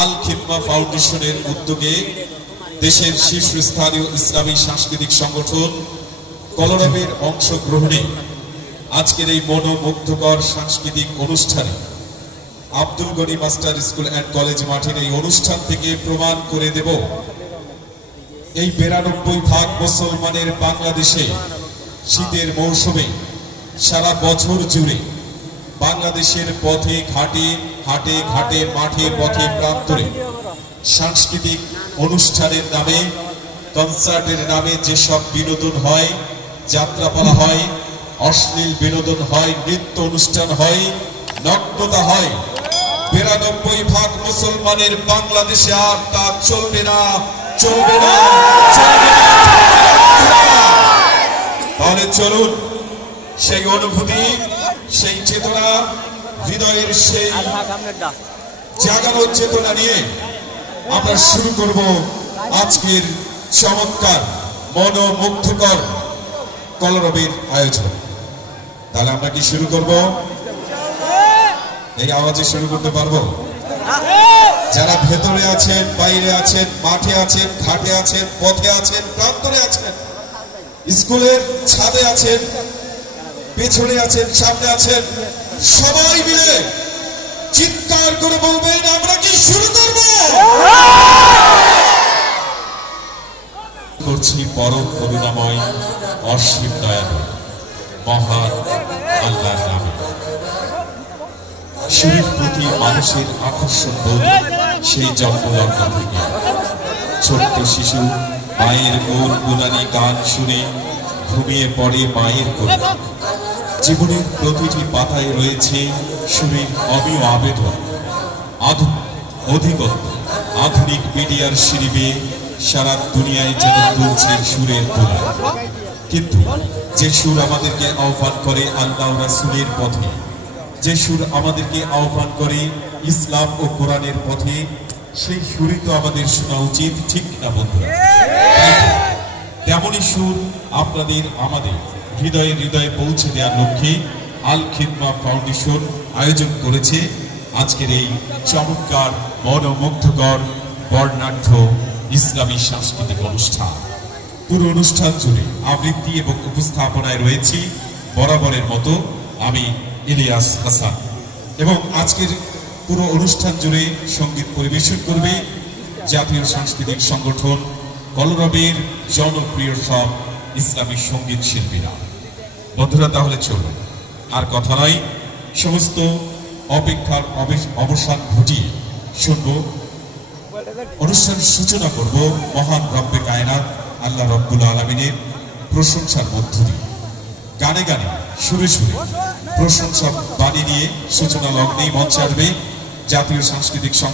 আল খিদমা ফাউন্ডেশনের উদ্যোগে দেশের শীর্ষস্থানীয় ইসলামী সাংস্কৃতিক সংগঠন কলরবের অংশগ্রহণে আজকের এই মনোমুগ্ধকর সাংস্কৃতিক অনুষ্ঠানে Abdul Gani master school and college মাঠের এই অনুষ্ঠান থেকে প্রমাণ করে দেব এই 92 মুসলমানের বাংলাদেশে শীতের মৌসুমে সারা বছর জুড়ে বাংলাদেশের পথে ঘাটে হাটে ঘাটে মাঠে পথে প্রান্তরে সাংস্কৃতিক অনুষ্ঠানের নামে কনসার্টের নামে যেসব বিনোদন হয়, যাত্রাপালা হয়, অশ্লীল বিনোদন হয়, নৃত্য অনুষ্ঠান হয়, নগ্নতা হয়, 92 মুসলমানের বাংলাদেশে আর তা চলবে না, চলবে না, চলবে না। তাহলে চলুন সেই অনুভূতি, সেই চেতনা, হৃদয়ের সেই জাগানো চেতনা নিয়ে আমরা শুরু করব আজকের চমৎকার মনোমুগ্ধকর কলরবের আয়োজন। তাহলে আমরা কি শুরু করব? এই আওয়াজে শুরু করতে পারবো? যারা ভেতরে আছেন, বাইরে আছেন, মাঠে আছেন, ঘাটে আছেন, পথে আছেন, প্রান্তরে আছেন, স্কুলের ছাদে আছেন, পেছনে আছেন, সামনে আছেন, সবাই মিলে চিৎকার করে বলবেন আমরা কি শুরু করব? করছি পরম করুণাময় অসীম দয়ালু মহান আল্লাহর নামে। সুরের প্রতি মানুষের আকর্ষণ বোধ সেই জন্মলগ্ন থেকে। ছোট্ট শিশু মায়ের গুণগুণানি গান শুনে ঘুমিয়ে পড়ে মায়ের কোলে। জীবনের প্রতিটি পাতায় রয়েছে সুরের অমীয় আবেদন। অধিগত আধুনিক মিডিয়ার শিরিবে সারা দুনিয়ায় যেন তুলছে সুরের দোলা। কিন্তু যে সুর আমাদেরকে আহ্বান করে আল্লাহ রাসূলের পথে, যে সুর আমাদেরকে আহ্বান করে ইসলাম ও কোরআনের পথে, সেই সুরই তো আমাদের শোনা উচিত, ঠিক না বন্ধুরা? তেমনই সুর আপনাদের আমাদের হৃদয়ে হৃদয়ে পৌঁছে দেওয়ার লক্ষ্যে আল খিদমা ফাউন্ডেশন আয়োজন করেছে আজকের এই চমৎকার মনোমুগ্ধকর বর্ণাঢ্য ইসলামী সাংস্কৃতিক অনুষ্ঠান। পুরো অনুষ্ঠান জুড়ে আবৃত্তি এবং উপস্থাপনায় রয়েছি বরাবরের মতো আমি ইলিয়াস হাসান, এবং আজকের পুরো অনুষ্ঠান জুড়ে সঙ্গীত পরিবেশন করবে জাতীয় সাংস্কৃতিক সংগঠন কলরবের জনপ্রিয় সব ইসলামী সঙ্গীত শিল্পীরা। বন্ধুরা তাহলে চলুন আর কথা নয়, সমস্ত অপেক্ষার অবসান ঘটিয়ে শুনব, অনুষ্ঠান সূচনা করব মহান রব্বে কায়নাত আল্লাহ রব্বুল আলামিনের প্রশংসার মধ্য দিয়ে। গানে গানে সুরে সুরে প্রশংসার বাণী নিয়ে সূচনা লগ্নেই মঞ্চে আসবে জাতীয় সাংস্কৃতিক